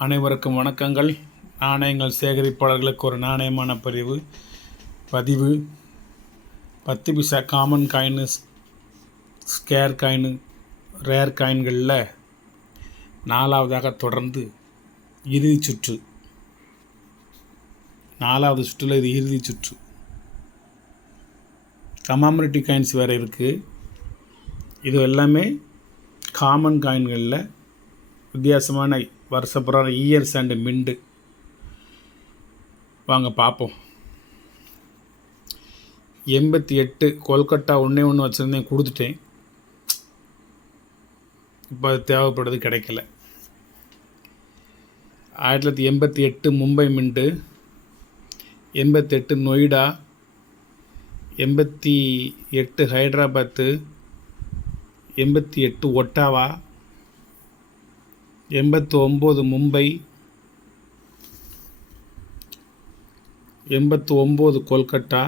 அனைவருக்கும் வணக்கங்கள். நாணயங்கள் சேகரிப்பாளர்களுக்கு ஒரு நாணயமான பதிவு 10 paisa common coin, scarce coin, rare காயின்களில் 4வதாக தொடர்ந்து இறுதி சுற்று. 4வது சுற்றில் இது இறுதி சுற்று. கமாமரேட்டிவ் காயின்ஸ் வேறு இருக்குது. இது எல்லாமே காமன் காயின்களில் வித்தியாசமான வருஷப்புறம் இயர்ஸ் அண்டு மிண்டு. வாங்க பார்ப்போம். 88 கொல்கட்டா ஒன்றே வச்சுருந்தேன், கொடுத்துட்டேன். இப்போ அது தேவைப்படுறது, கிடைக்கல. 1988 Mumbai mint, 88 Noida, 88 Hyderabad, 88 Ottawa, 89 Mumbai, 89 Kolkata,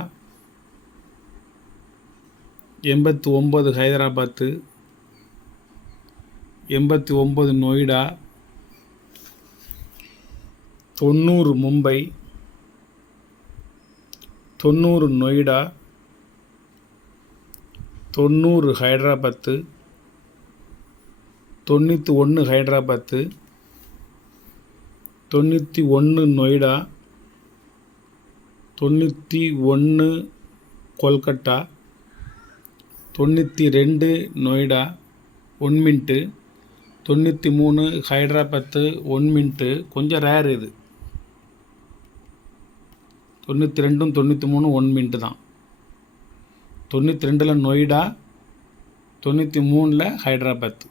89 Hyderabad, 89 Noida, 90 Mumbai, 90 Noida, 90 Hyderabad, 91 Hyderabad, 91 Noida, 91 Kolkata, 92 Noida 1 mint, 93 Hyderabad 1 mint. கொஞ்சம் ரேர் இது. 92 93 1 மின்ட்டு தான். 92 நொய்டா, 93 ஹைதராபாத்து.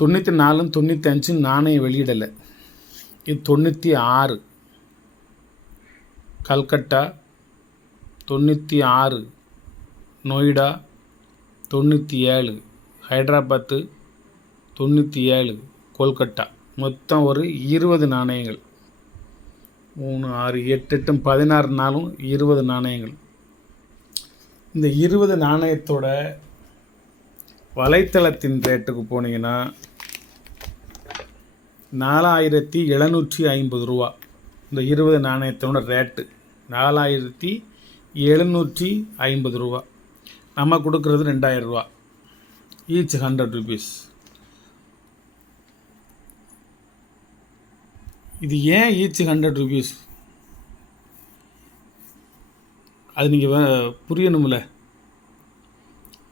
94 95 நாணயம் வெளியிடலை. இது 96 கல்கட்டா, 96 நொய்டா, 97 ஹைதராபாத்து, 97 கொல்கட்டா. மொத்தம் ஒரு 20 நாணயங்கள். 3 6 8 8 16 நாளும் 20 நாணயங்கள். இந்த 20 நாணயத்தோட வலைத்தளத்தின் ரேட்டுக்கு போனீங்கன்னா 4750 ரூபா. இந்த 20 நாணயத்தோட ரேட்டு 4750 ரூபா. நம்ம கொடுக்குறது 2000 ரூபா. Each 100 rupees. இது ஏன் ஈச் 100 ருபீஸ்? அது நீங்கள் புரியணும்ல.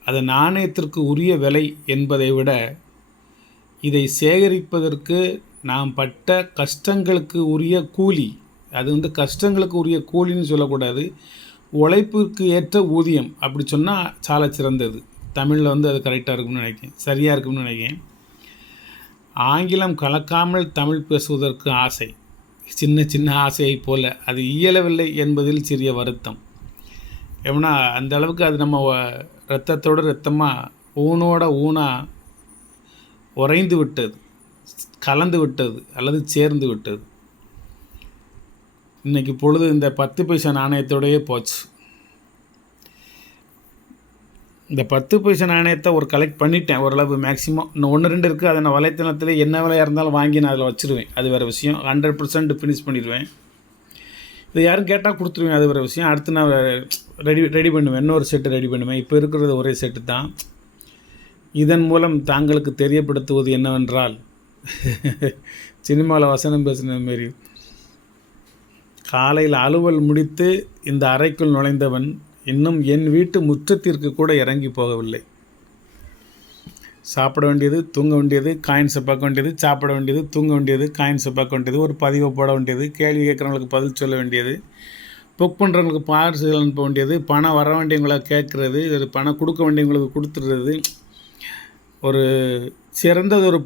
அது நாணயத்திற்கு உரிய விலை என்பதை விட இதை சேகரிப்பதற்கு நாம் பட்ட கஷ்டங்களுக்கு உரிய கூலி. அது கஷ்டங்களுக்கு உரிய கூலின்னு சொல்லக்கூடாது, உழைப்புக்கு ஏற்ற ஊதியம் அப்படி சொன்னால் சால சிறந்தது. தமிழில் அது கரெக்டாக இருக்கும்னு நினைக்கிறேன், சரியாக இருக்கும்னு நினைக்கிறேன். ஆங்கிலம் கலக்காமல் தமிழ் பேசுவதற்கு ஆசை, சின்ன சின்ன ஆசையை போல் அது இயலவில்லை என்பதில் சிறிய வருத்தம். ஏன்னா அந்த அளவுக்கு அது நம்ம இரத்தத்தோடு இரத்தமாக ஊனோட ஊனாக உறைந்து விட்டது, கலந்து விட்டது, அல்லது சேர்ந்து விட்டது. இன்றைக்கி பொழுது இந்த 10 பைசா நாணயத்தோடையே போச்சு. இந்த 10 பைசா நாணயத்தை ஒரு கலெக்ட் பண்ணிட்டேன் ஓரளவு. மேக்ஸிமம் இன்னும் 1 2 இருக்குது. அதை நான் வலைத்தளத்தில் என்ன விலையாக இருந்தாலும் வாங்கி நான் அதில் வச்சுருவேன். அது வேறு விஷயம். 100% ஃபினிஷ் பண்ணிடுவேன். இது யாரும் கேட்டால் கொடுத்துருவேன், அது வேறு விஷயம். அடுத்து நான் ரெடி பண்ணுவேன், இன்னொரு செட்டு ரெடி பண்ணுவேன். இப்போ இருக்கிறது ஒரே செட்டு தான். இதன் மூலம் தாங்களுக்கு தெரியப்படுத்துவது என்னவென்றால், சினிமாவில் வசனம் பேசுன மாரி, காலையில் அலுவல் முடித்து இந்த அறைக்குள் நுழைந்தவன் இன்னும் என் வீட்டு முற்றத்திற்கு கூட இறங்கி போகவில்லை. சாப்பிட வேண்டியது, தூங்க வேண்டியது, காயின்ஸை பார்க்க வேண்டியது, சாப்பிட வேண்டியது, தூங்க வேண்டியது, காயின்ஸை பார்க்க வேண்டியது, ஒரு பதிவை போட வேண்டியது, கேள்வி கேட்குறவங்களுக்கு பதில் சொல்ல வேண்டியது, புக் பண்ணுறவங்களுக்கு பார்சல் அனுப்ப வேண்டியது, பணம் வர வேண்டியவங்களை கேட்குறது, இது பணம் கொடுக்க வேண்டியவங்களுக்கு கொடுத்துடுறது. ஒரு சிறந்தது ஒரு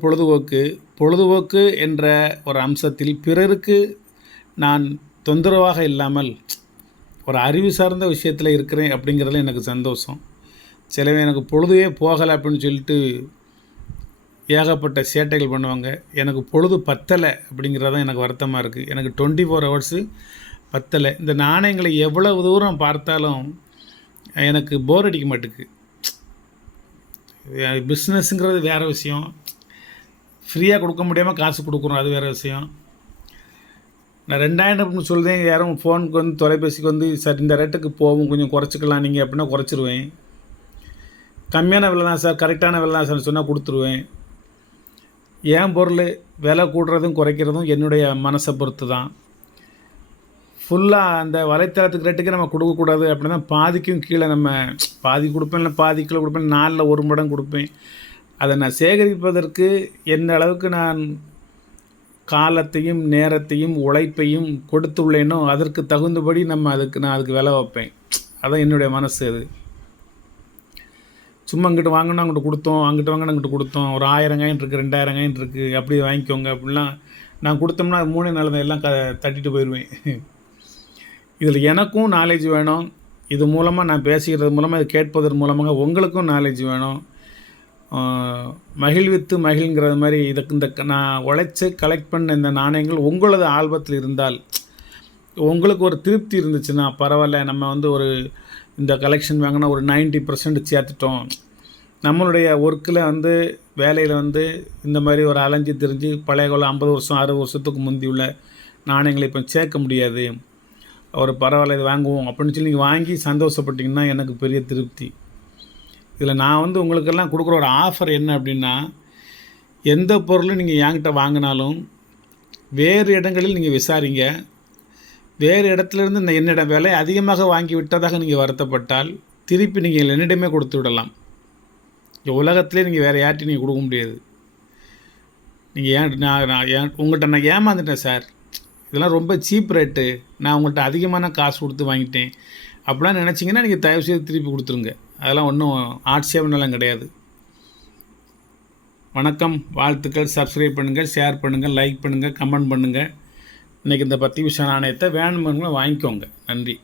பொழுதுபோக்கு என்ற ஒரு அம்சத்தில் பிறருக்கு நான் தொந்தரவாக இல்லாமல் ஒரு அறிவு சார்ந்த விஷயத்தில் இருக்கிறேன் அப்படிங்கிறதுல எனக்கு சந்தோஷம். சிலவே எனக்கு பொழுதே போகலை அப்படின்னு சொல்லிட்டு ஏகப்பட்ட சேட்டைகள் பண்ணுவாங்க. எனக்கு பொழுது பத்தலை அப்படிங்கிறதான் எனக்கு வருத்தமாக இருக்குது. எனக்கு 24 ஹவர்ஸு பத்தலை. இந்த நாணயங்களை எவ்வளவு தூரம் பார்த்தாலும் எனக்கு போர் அடிக்க மாட்டேங்குது. பிஸ்னஸ்ங்கிறது வேறு விஷயம், ஃப்ரீயாக கொடுக்க முடியாமல் காசு கொடுக்குறோம், அது வேறு விஷயம். நான் 2000 சொல்லுதேன், யாரும் ஃபோனுக்கு வந்து தொலைபேசிக்கு வந்து சார் இந்த ரேட்டுக்கு போகும், கொஞ்சம் குறைச்சிக்கலாம் நீங்கள் அப்படின்னா குறைச்சிருவேன். கம்மியான விலை தான் சார், கரெக்டான விலை தான் சார் சொன்னால் கொடுத்துருவேன். ஏன் பொருள் விலை கூடுறதும் குறைக்கிறதும் என்னுடைய மனசை பொறுத்து தான். ஃபுல்லாக அந்த வலைத்தளத்துக்கு ரேட்டுக்கு நம்ம கொடுக்கக்கூடாது அப்படின்னா பாதிக்கும் கீழே நம்ம பாதி கொடுப்பேன், இல்லை பாதி கிலோ கொடுப்பேன், 4ல் 1 மடங்கு கொடுப்பேன். அதை நான் சேகரிப்பதற்கு எந்த அளவுக்கு நான் காலத்தையும் நேரத்தையும் உழைப்பையும் கொடுத்துள்ளேனோ அதற்கு தகுந்தபடி நான் அதுக்கு விலை வைப்பேன். அதான் என்னுடைய மனசு. அது சும்மா அங்கிட்டு வாங்கினா அங்கிட்டு கொடுத்தோம், அங்கிட்டு வாங்கினா அங்கிட்டு கொடுத்தோம், ஒரு 1000 காயின் இருக்குது, 2000 காயின் இருக்குது, அப்படி வாங்கிக்கோங்க அப்படிலாம் நான் கொடுத்தோம்னா அது 3 நாள் எல்லாம் தட்டிட்டு போயிடுவேன். இதில் எனக்கும் நாலேஜ் வேணும். இது மூலமாக நான் பேசுகிறது மூலமாக, இது கேட்பதன் மூலமாக உங்களுக்கும் நாலேஜ் வேணும். மகிழ்வித்து மகிழ்ங்கிறது மாதிரி இந்த நான் உழைச்சி கலெக்ட் பண்ண இந்த நாணயங்கள் உங்களது ஆல்பத்தில் இருந்தால் உங்களுக்கு ஒரு திருப்தி இருந்துச்சுன்னா பரவாயில்ல, நம்ம வந்து ஒரு இந்த கலெக்ஷன் வாங்கினா ஒரு 90% சேர்த்துட்டோம். நம்மளுடைய ஒர்க்கில் வந்து வேலையில் வந்து இந்த மாதிரி ஒரு அலைஞ்சி திரிஞ்சு பழைய கால 50 வருஷம் 60 வருஷத்துக்கு முந்தி உள்ள நாணயங்களை இப்போ சேர்க்க முடியாது, ஒரு பரவாயில்ல இது வாங்குவோம் அப்படின்னு சொல்லி நீங்கள் வாங்கி சந்தோஷப்பட்டிங்கன்னா எனக்கு பெரிய திருப்தி. இதில் நான் வந்து உங்களுக்கெல்லாம் கொடுக்குற ஒரு ஆஃபர் என்ன அப்படின்னா, எந்த பொருளும் நீங்கள் என்கிட்ட வாங்கினாலும் வேறு இடங்களில் நீங்கள் விசாரிங்க. வேறு இடத்துலேருந்து என்னிடம் விலை அதிகமாக வாங்கி விட்டதாக நீங்கள் வருத்தப்பட்டால் திருப்பி நீங்கள் என்னிடமே கொடுத்து விடலாம். உலகத்திலே நீங்கள் வேறு யார்ட்டையும் நீங்கள் கொடுக்க முடியாது. நீங்கள் உங்கள்கிட்ட நான் ஏமாந்துட்டேன் சார், இதெல்லாம் ரொம்ப சீப் ரேட்டு, நான் உங்கள்கிட்ட அதிகமான காசு கொடுத்து வாங்கிட்டேன் அப்படிலாம் நினச்சிங்கன்னா நீங்கள் தயவுசெய்து திருப்பி கொடுத்துருங்க. அதெல்லாம் ஒன்றும் ஆட்சேபனெல்லாம் கிடையாது. வணக்கம், வாழ்த்துக்கள். சப்ஸ்கிரைப் பண்ணுங்கள், ஷேர் பண்ணுங்கள், லைக் பண்ணுங்கள், கமெண்ட் பண்ணுங்கள். இன்றைக்கி இந்த 10 விஷயம் நாணயத்தை வேணுமென்னு வாங்கிக்கோங்க. நன்றி.